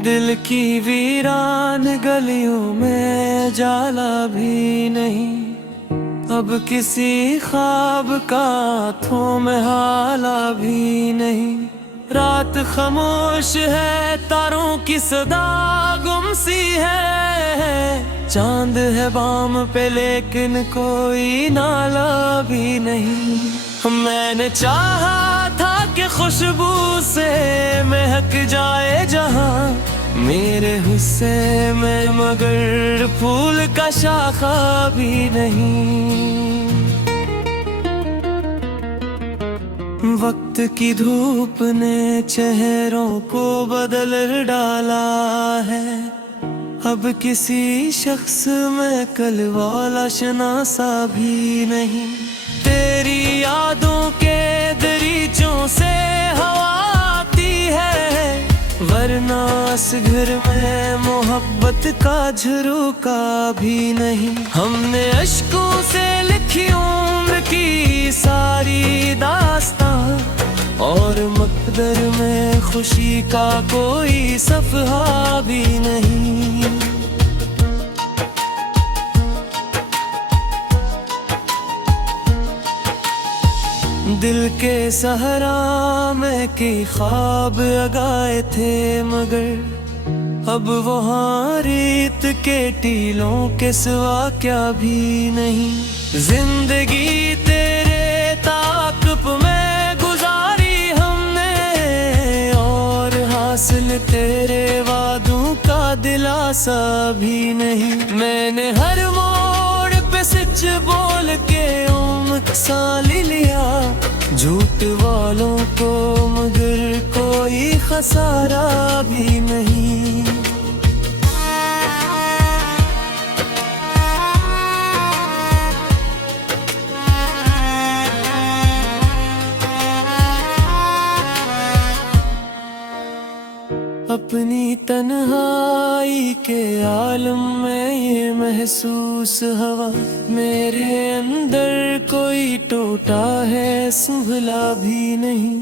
दिल की वीरान गलियों में जाला भी नहीं, अब किसी ख्वाब का हाथों में हाला भी नहीं। रात खामोश है, तारों की सदा गुम सी है, चांद है बाम पे लेकिन कोई नाला भी नहीं। मैंने चाहा था कि खुशबू से महक जाए जहां मेरे हिस्से में, मगर फूल का शाखा भी नहीं। वक्त की धूप ने चेहरों को बदल डाला है, अब किसी शख्स में कल वाला शनासा भी नहीं। तेरी यादों के दरीचों से हवा आती है, वरना इस घर में मोहब्बत का झरोका भी नहीं। हमने अश्कों से लिखी उम्र की सारी दास्तां, और मकदर में खुशी का कोई सफ़हा भी नहीं। दिल के सहरा में की ख्वाब लगाए थे, मगर अब वहाँ रेत के टीलों के सिवा क्या भी नहीं। जिंदगी तेरे ताक़ुब में गुजारी हमने, और हासिल तेरे वादों का दिलासा भी नहीं। मैंने हर मोड़ पे सच बोल के सा लिया झूठ वालों को, मगर कोई खसारा भी नहीं। अपनी तन्हाई के आलम में ये महसूस हवा, मेरे अंदर कोई टूटा है संभला भी नहीं।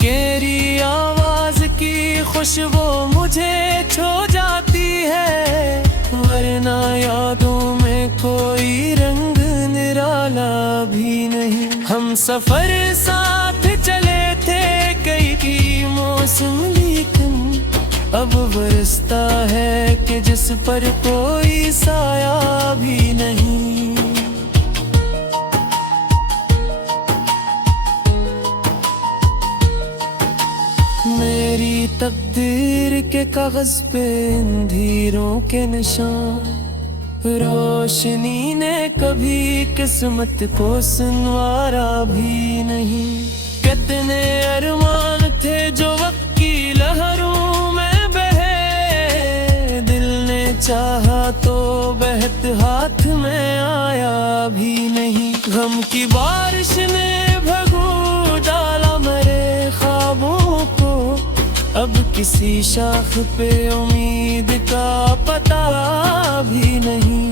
तेरी आवाज की खुशबू मुझे छू जाती है, वरना यादों में कोई रंग निराला भी नहीं। हम सफर साथ चले थे कई की मौसम, लेकिन अब बरसता है कि जिस पर कोई साया भी नहीं। मेरी तकदीर के कागज पे अंधेरों के निशान, रोशनी ने कभी किस्मत को संवारा भी नहीं। कितने अरमान थे जो वक्त की लहरों में चाहा तो बहत हाथ में आया भी नहीं। गम की बारिश ने भगो डाला मेरे ख्वाबों को, अब किसी शाख पे उम्मीद का पता भी नहीं।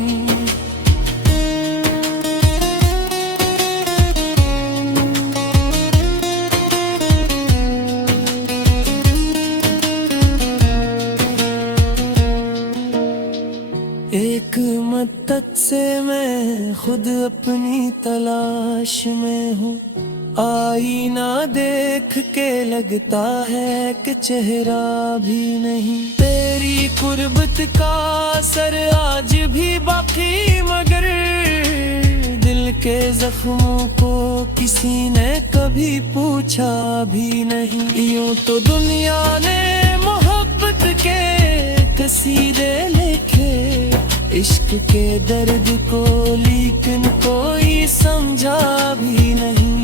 एक मद्दत से मैं खुद अपनी तलाश में हूँ, आईना देख के लगता है कि चेहरा भी नहीं। तेरी कुर्बत का असर आज भी बाकी, मगर दिल के जख्मों को किसी ने कभी पूछा भी नहीं। यूं तो दुनिया ने मोहब्बत के कसीदे लिखे इश्क के दर्द को, लेकिन कोई समझा भी नहीं।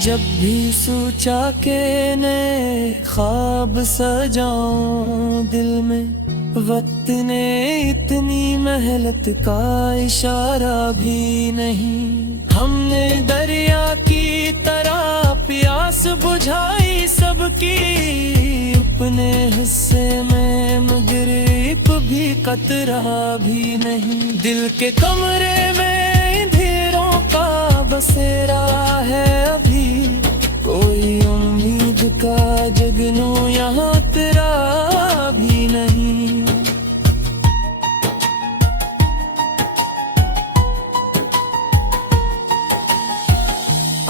जब भी सोचा के नए ख्वाब सजाऊं दिल में, वक्त ने इतनी मेहनत का इशारा भी नहीं। हमने दरिया की तरह बुझाई सबकी अपने हिस्से में, मगर एक भी कतरा भी नहीं। दिल के कमरे में अंधेरों का बसेरा है अभी, कोई उम्मीद का जगनू यहाँ तेरा भी नहीं।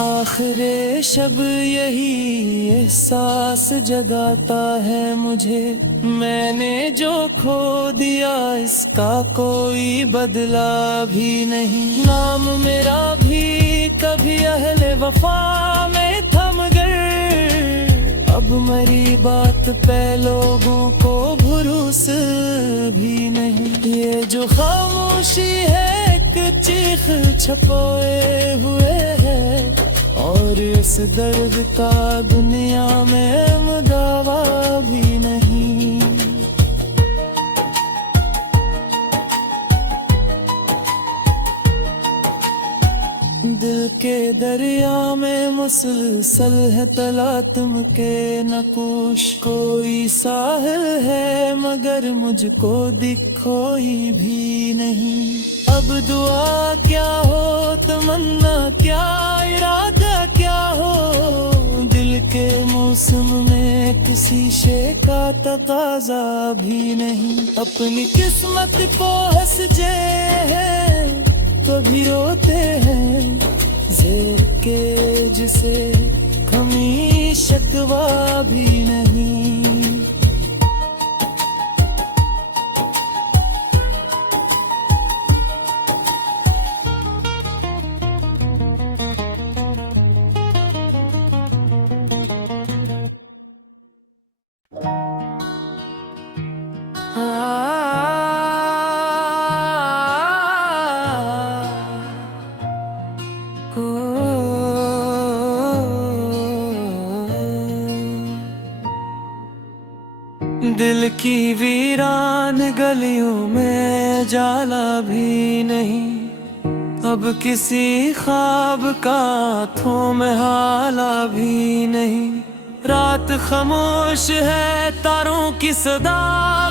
आखिरे शब यही एहसास जगाता है मुझे, मैंने जो खो दिया इसका कोई बदला भी नहीं। नाम मेरा भी कभी अहले वफा में था, मगर अब मेरी बात पे लोगों को भरोसा भी नहीं। ये जो खामोशी है एक चीख छपोए हुए है, और इस दर्द का दुनिया में दावा भी नहीं। दिल के दरिया में मुसलसल है तलातम के नकुश, कोई साहिल है मगर मुझको दिखोई भी नहीं। अब दुआ क्या हो, तमन्ना क्या, इरादा क्या हो, दिल के मौसम में किसी शे का तकाजा भी नहीं। अपनी किस्मत को हंस जे कभी रोते हैं ज़ेर के, जिसे कमी शिकवा भी नहीं। दिल की वीरान गलियों में जाला भी नहीं, अब किसी ख्वाब का हाथों में हाला भी नहीं। रात खामोश है, तारों की सदा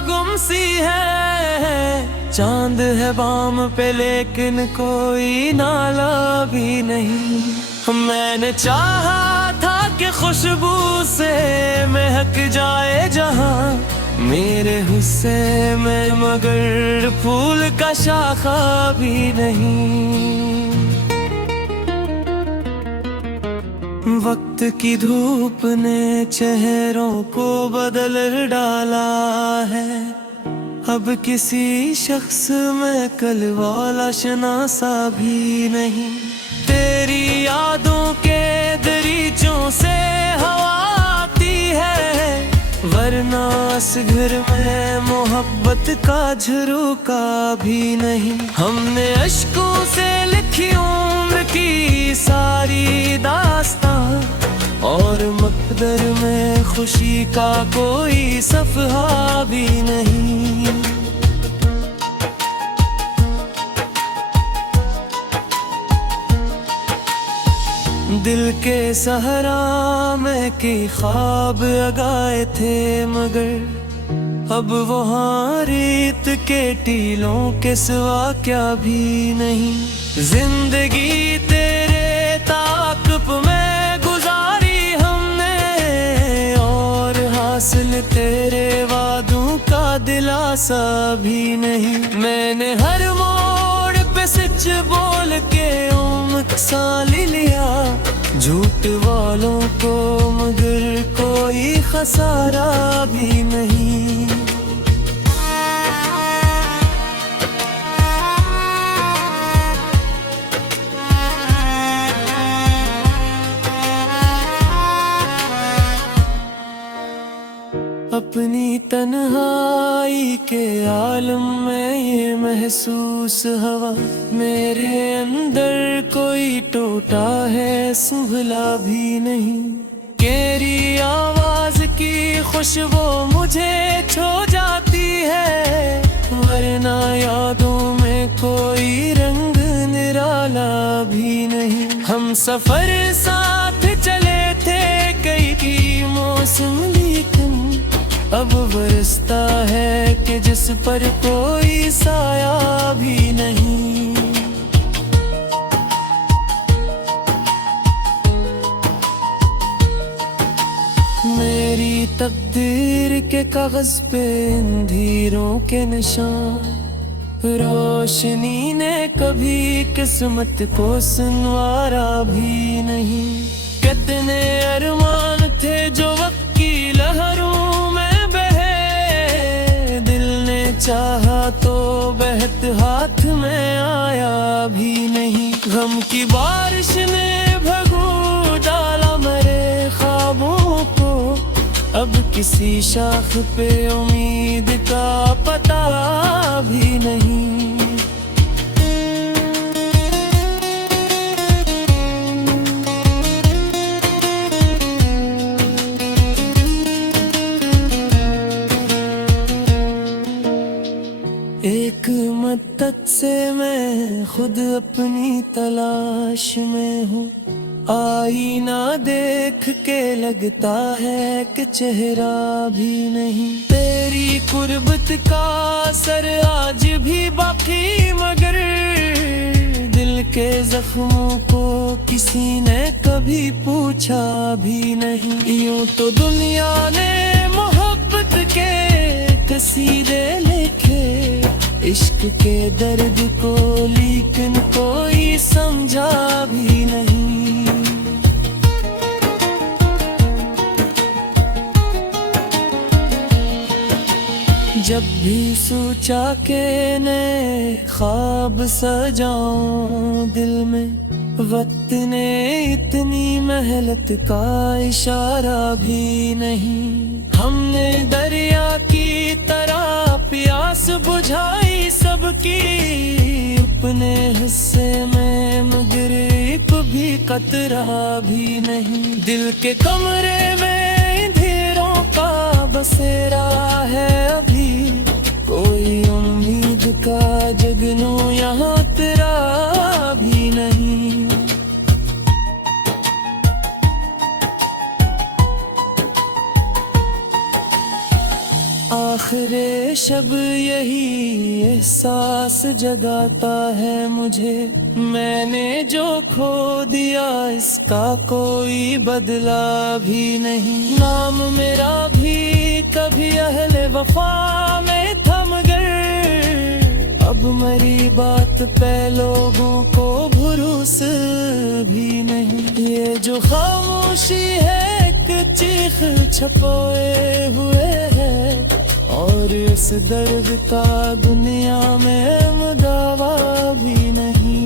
गुम सी है, चांद है बाम पे लेकिन कोई नाला भी नहीं। मैंने चाहा था कि खुशबू से महक जाए जहां मेरे हुस्से में, मगर फूल का शाखा भी नहीं। वक्त की धूप ने चेहरों को बदल डाला है, अब किसी शख्स में कल वाला शनासा भी नहीं। तेरी यादों के दरीचों से हवा आती है, वरना इस घर में मोहब्बत का झरोका भी नहीं। हमने अश्कों से लिखी उम्र की सारी दास्तां, और मकदर में खुशी का कोई सफ़हा भी नहीं। दिल के सहरा में की ख्वाब लगाए थे, मगर अब वहाँ रेत के टीलों के सिवा क्या भी नहीं। जिंदगी तेरे ताक़ुब में गुजारी हमने, और हासिल तेरे वादों का दिलासा भी नहीं। मैंने हर मोड़ पे सच बोल के उम्र लिया झूठ वालों को, मगर कोई खसारा भी नहीं। अपनी तन्हाई के आलम में ये महसूस हवा, मेरे अंदर कोई टूटा है संभला भी नहीं। तेरी आवाज की खुशबू मुझे छो जाती है, वरना यादों में कोई रंग निराला भी नहीं। हम सफर साथ चले थे मौसम, लेकिन अब बरसता है कि जिस पर कोई साया भी नहीं। मेरी तकदीर के कागज पे अंधेरों के निशान, रोशनी ने कभी किस्मत को सुनवारा भी नहीं। कितने अरमान थे जो वक्त की लहरों में बहे, दिल ने चाहा तो बहत हाथ में आया भी नहीं। गम की बारिश ने भगो डाला मेरे ख्वाबों को, अब किसी शाख पे उम्मीद का पता भी नहीं। एक मद्दत से मैं खुद अपनी तलाश में हूँ, आईना देख के लगता है कि चेहरा भी नहीं। तेरी कुर्बत का असर आज भी बाकी, मगर दिल के जख्मों को किसी ने कभी पूछा भी नहीं। यूं तो दुनिया ने मोहब्बत के कसीदे लिखे, इश्क के दर्द को, लेकिन कोई समझा भी नहीं। जब भी सोचा के नए ख्वाब सजाऊं दिल में, वक्त ने इतनी मेहनत का इशारा भी नहीं। हमने दरिया की तरह प्यास बुझाई सबकी, अपने हिस्से में मगर एक भी कतरा भी नहीं। दिल के कमरे में अंधेरों का बसेरा है अभी, कोई उम्मीद का जगनू यहाँ तेरा भी नहीं। आखिरे शब यही एहसास जगाता है मुझे, मैंने जो खो दिया इसका कोई बदला भी नहीं। नाम मेरा भी कभी अहले वफा में था, मगर अब मेरी बात पे लोगों को भरोसा भी नहीं। ये जो खामोशी है एक चीख छपोए हुए है, और इस दर्द का दुनिया में दावा भी नहीं।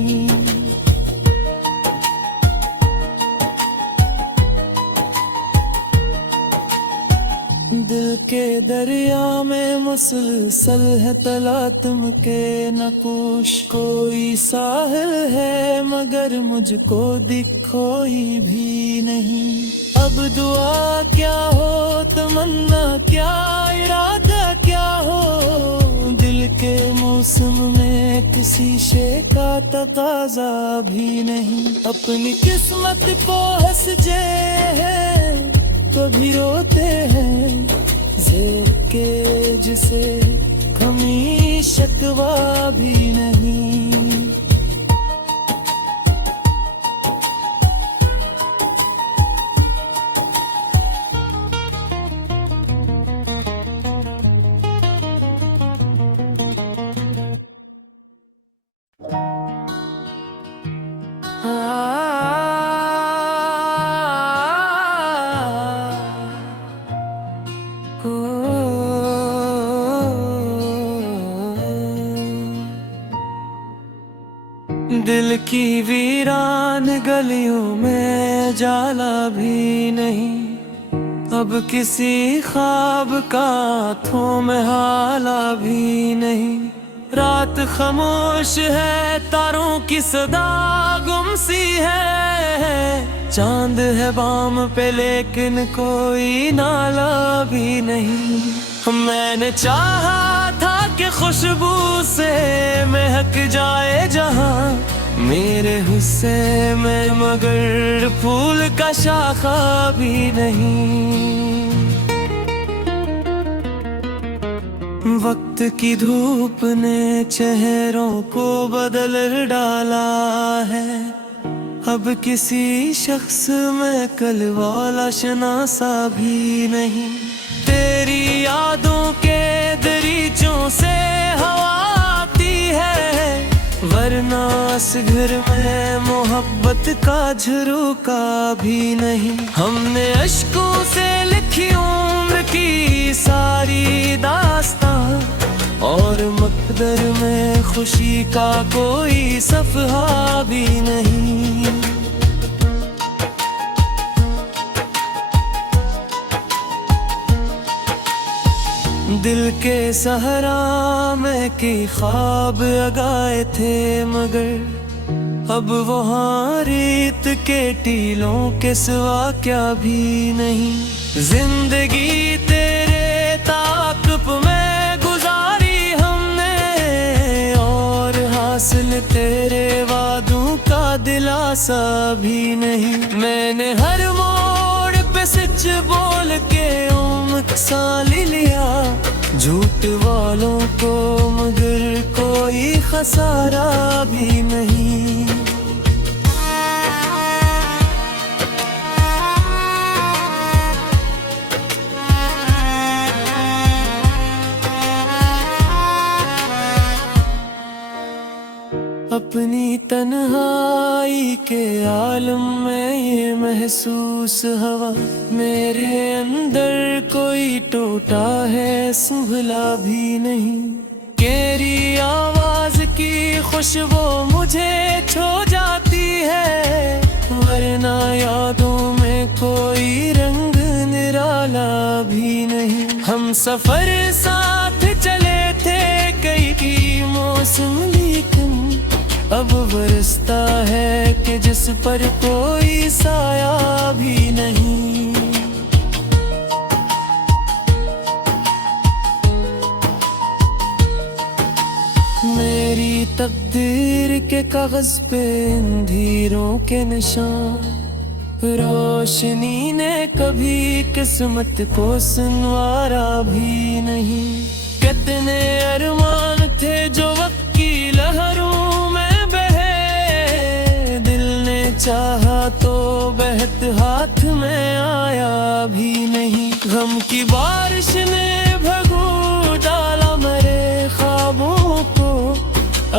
दिल के दरिया में मुसलसल है तलातम के नकोश, कोई साहिल है मगर मुझको दिखोई भी नहीं। अब दुआ क्या हो, तमन्ना क्या, इरादा क्या हो, दिल के मौसम में किसी शे का तकाजा भी नहीं। अपनी किस्मत को हंसजे है कभी रोते हैं, ज़ेर के जिसे कमी शिकवा भी नहीं। दिल की वीरान गलियों में जाला भी नहीं, अब किसी ख्वाब का हाथों में हाला भी नहीं। रात खामोश है, तारों की सदा गुम सी है, चांद है बाम पे लेकिन कोई नाला भी नहीं। मैंने चाहा था कि खुशबू से महक जाए जहां मेरे हिस्से में, मगर फूल का का शाखा भी नहीं। वक्त की धूप ने चेहरों को बदल डाला है, अब किसी शख्स में कल वाला शनासा भी नहीं। तेरी यादों के दरीचों से हवा आती है, वरना इस घर में मोहब्बत का झरोका भी नहीं। हमने अश्कों से लिखी उम्र की सारी दास्तां, और मकदर में खुशी का कोई सफहा भी नहीं। दिल के सहरा में की ख्वाब लगाए थे, मगर अब वहाँ रेत के टीलों के सिवा क्या भी नहीं। जिंदगी तेरे ताक़ुब में गुजारी हमने, और हासिल तेरे वादों का दिलासा भी नहीं। मैंने हर मोड़ पे सच बोल के सा लिया, झूठ वालों को मगर कोई खसारा भी नहीं। अपनी तन्हाई के आलम में ये महसूस हवा, मेरे अंदर कोई टूटा है संभला भी नहीं। तेरी आवाज की खुशबू मुझे छू जाती है, वरना यादों में कोई रंग निराला भी नहीं। हम सफर साथ चले थे कई मौसम, लेकिन अब बरसता है कि जिस पर कोई साया भी नहीं। मेरी तकदीर के कागज पे अंधेरों के निशान, रोशनी ने कभी किस्मत को सुनवारा भी नहीं। कितने अरमान थे जो वक्त की लहरों में चाहा तो बहत हाथ में आया भी नहीं। गम की बारिश ने भगो डाला मेरे ख्वाबों को,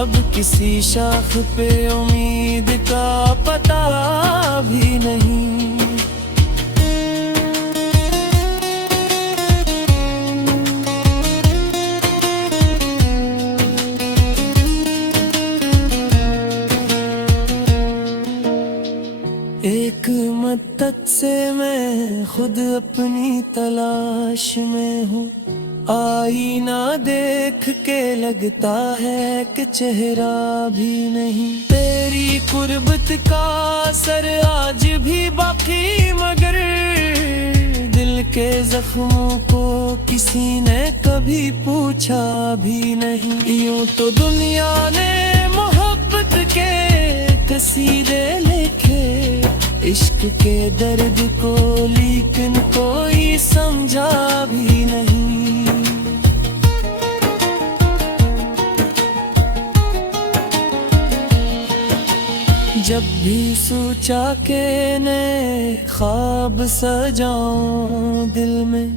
अब किसी शाख पे उम्मीद का पता भी नहीं। एक मद्दत से मैं खुद अपनी तलाश में हूँ, आईना देख के लगता है कि चेहरा भी नहीं। तेरी कुर्बत का असर आज भी बाकी, मगर दिल के जख्मों को किसी ने कभी पूछा भी नहीं। यूं तो दुनिया ने मोहब्बत के कसीदे लिखे, इश्क के दर्द को, लेकिन कोई समझा भी नहीं। जब भी सोचा के नए ख्वाब सजाऊं दिल में,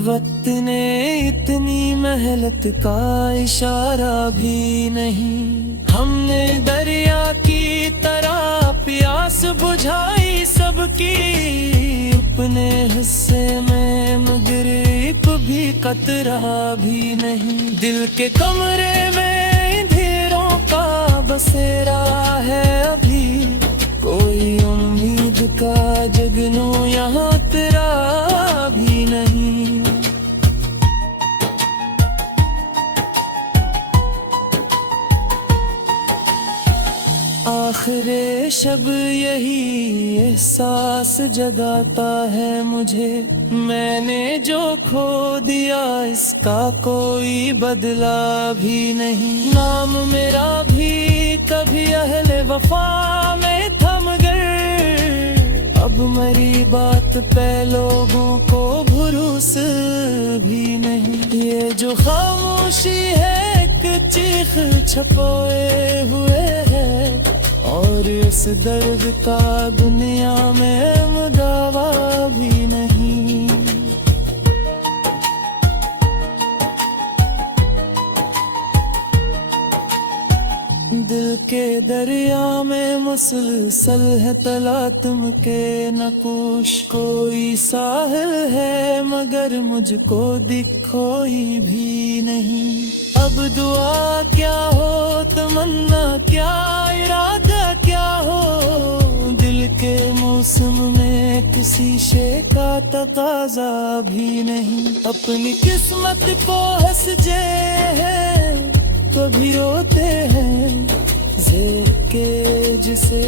वक्त ने इतनी मेहनत का इशारा भी नहीं। हमने दरिया की तरह प्यास बुझाई सबकी, अपने हिस्से में मगर एक भी कतरा भी नहीं। दिल के कमरे में अंधेरों का बसेरा है अभी, कोई उम्मीद का जगनू यहाँ तेरा भी नहीं। आखिरे शब यही एहसास जगाता है मुझे, मैंने जो खो दिया इसका कोई बदला भी नहीं। नाम मेरा भी कभी अहले वफा में था, मगर अब मर वक्त पे लोगों को भरोसा भी नहीं। ये जो खामोशी है एक चीख छपोए हुए है, और इस दर्द का दुनिया में दावा भी नहीं। दिल के दरिया में मुसलसल है तलातम के नकुश। कोई साहिल है मगर मुझको दिखोई भी नहीं। अब दुआ क्या हो, तमन्ना क्या, इरादा क्या हो, दिल के मौसम में किसी शे का तकाजा भी नहीं। अपनी किस्मत को हंस जे है कभी रोते हैं, ज़ेर के जिसे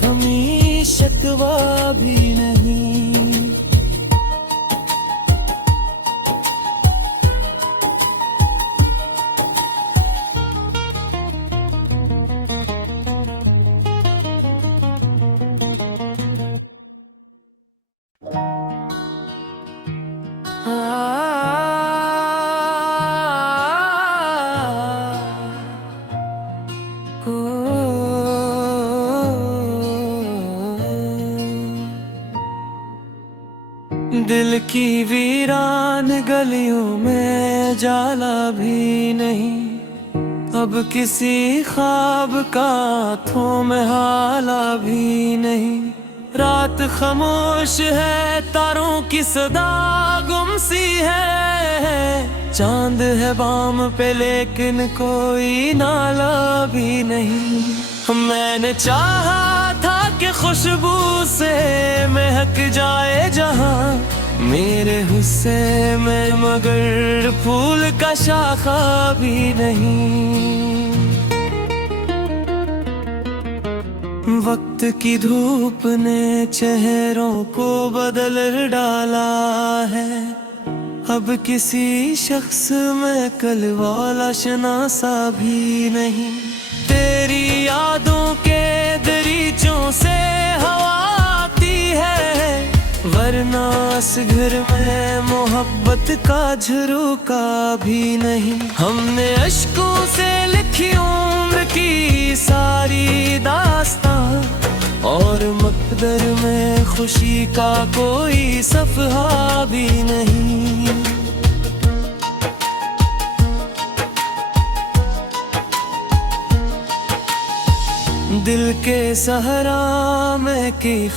कमी शिकवा भी नहीं। दिल की वीरान गलियों में जाला भी नहीं। अब किसी ख्वाब का आँखों में हाला भी नहीं। रात खामोश है, तारों की सदा गुम सी है। चांद है बाम पे लेकिन कोई नाला भी नहीं। मैंने चाहा था कि खुशबू से महक जाए जहां मेरे हुस्से में, मगर फूल का शाखा भी नहीं। वक्त की धूप ने चेहरों को बदल डाला है। अब किसी शख्स में कल वाला शनासा भी नहीं। तेरी यादों के दरीचों से हवा आती है, वरना इस घर में मोहब्बत का झरोका भी नहीं। हमने अश्कों से लिखी उम्र की सारी दास्तां, और मकदर में खुशी का कोई सफ़हा भी नहीं। दिल के सहरा में की